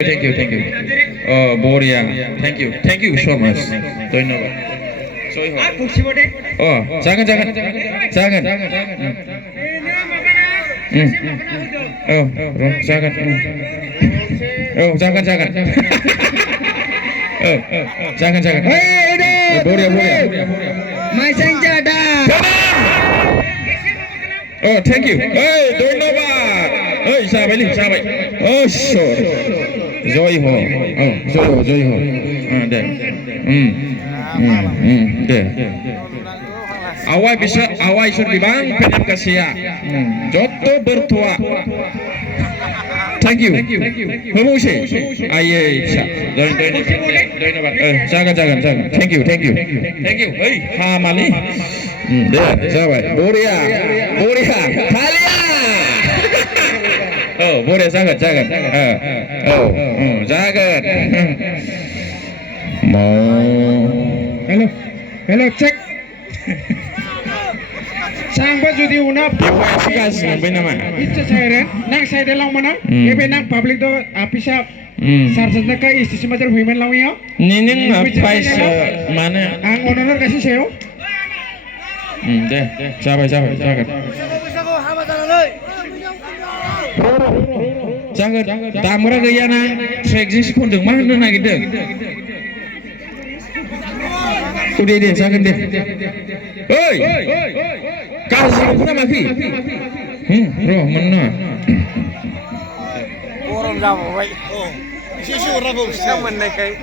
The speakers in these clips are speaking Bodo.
Thank you, thank you. Oh, Boria, thank you so much. धन्यवाद. Soy ho. Oh, jangan. Oh, jangan. Oh, jangan. Oh, jangan. Hey, Boria. My Sanjada. Oh, thank you. Hey, धन्यवाद. Hey, sabai. Oh, sure. Joy ho. Deh. Deh. Awai sur dibang penyam kasia. Joto bertua. Thank you. Pemusi. Aye. Jangan. Thank you. Hey, hamali. Deh, sabai. Boria. Kalian. Oh, Boria jangan. Jangan. Mau. Hello, check. Sangba judi una Gas sampai nama. itu saya nang saya dalam mana? Ebe nang public do apisa sarjana ka istisi macam human lawi ya? Ninin apa mana? Ang honor kasih saya. Deh, sabar. Jangan, damra gaya na tracking sekundung mana nak gitu? Udah deh, jangan deh. Oi, kasih apa maki? Roh mana? Orang jauh, baik. Oh, sisi orang bos. Sama nak kai.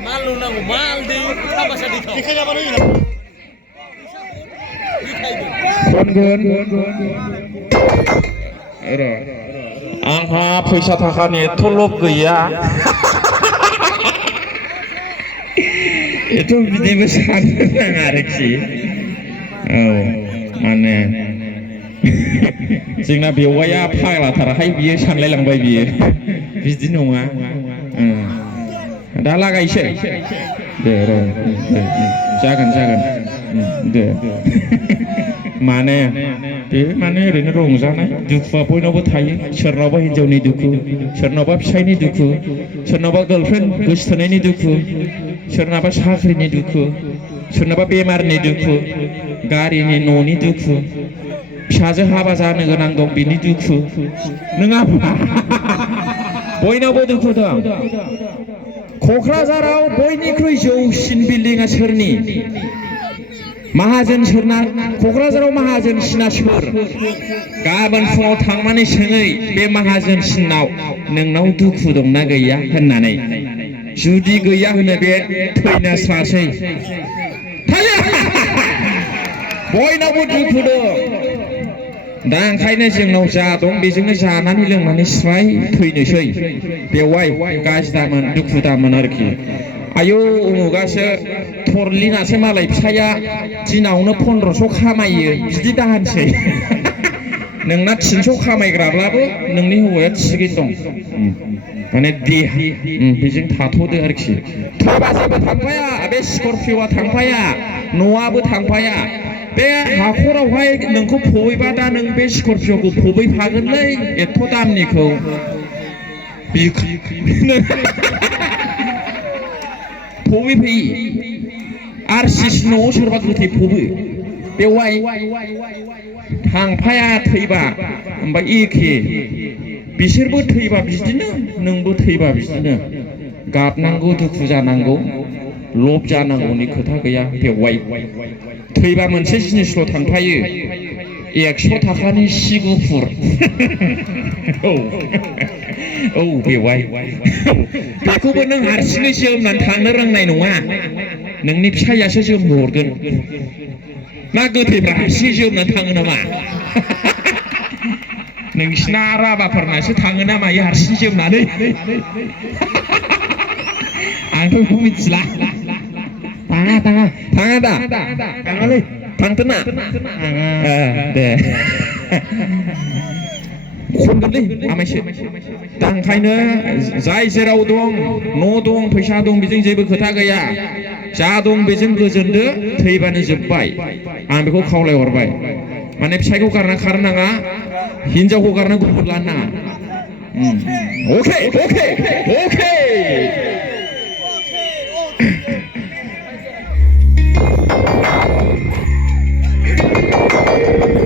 Malu nak mal di apa sedih kau? Dikaya baru ini. Gun. Angka पैसा थाखानि एथ'लब गैया. Itu बिदिबो साननो नाङा आरोखि. औ माने जोंना बेवाइया फाग्लाथारहाय बियो सानलायलांबाय बियो. बिदि नङा. दा लागायसै. दे र' जागोन. दे. माने ओरैनो रंजानाय दुखुआ बयनावबो थायो. सोरनावबा हिनजावनि दुखु, सोरनावबा फिसायनि दुखु, सोरनावबा गार्लफ्रेन्ड गोसोथोनायनि दुखु, सोरनाबा साख्रिनि दुखु, सोरनाबा बेमारनि दुखु, गारिनि न'नि दुखु, फिसाजो हाबा जानो गोनां दं बिनि दुखु. नङा बयनावबो दुखु दं. क'क्राझाराव बयनिख्रुइ जौसिन बिल्डिंआ सोरनि? माहाजोन सोरना? क'क्राझाराव माहाजोनसिना सोर? गाबोन फुङाव थांनानै सोङै बे माहाजोनसिनाव नोंनाव दुखु दंना गैया होननानै. जुदि गैया होनो बे थैना स्रासै. बयनावबो दुखु दं. दा ओंखायनो जोंनाव जा दं बेजोंनो जानानै लोंनानै स्राय थैनोसै. बेवाय गाज्रि दामोन दुखु दामोन आरोखि. आयौ उमुगासो थरलिनासो मालाय फिसाया दिनावनो 1500 खामायो बिदि दाहोनसै. नोंना 300 खामायग्राब्लाबो नोंनि हौवाया थिगैनो दं. माने देहा बेजों थाथ'दो आरोखि. थैबा जेबो थांफाया, बे स्करपिअ'आ थांफाया, न'आबो थांफाया. बे हाखरावहाय नोंखौ फबैबा दा नों बे स्करपिअ'खौ फबैफागोनलै एथ' दामनिखौ. फबैफैयो. आरसिसि न'आव सोरबा गोथै फबो. बेवहाय थांफाया थैबा. ओमफ्राय एखे बिसोरबो थैबा बिदिनो, नोंबो थैबा बिदिनो. गाबनांगौ, दुखु जानांगौ, लब जानांगौनि खोथा गैया बेवहाय. थैबा मोनसे जिनिसल' थांफायो, 100 थाखानि सि गुफुर. औ बेवहाय. बेखौबो नों हारसिङै जोमनानै थांनो रोंनाय नङा. नोंनि फिसायासो जोमहरगोन. ना गोथैफ्रा हारसिङै जोमनानै थाङो नामा? नोंसिना राभाफोरनासो थाङो ना मायो हारसिं जोमनानै? आंथ' बेखौ मिथिला. थाङा दा? थाङालै. थांथोना? दे. खनगोनलै आमायसो. दा ओंखायनो जाय जेराव दं, न' दं, फैसा दं, बेजों जेबो खोथा गैया. जा दं बेजों गोजोनदो. थैबानो जोब्बाय. आं बेखौ खावलायहरबाय. माने फिसायखौ गारना खारनो नाङा, हिनजावखौ गारना गुबुन लानो नाङा. โอเค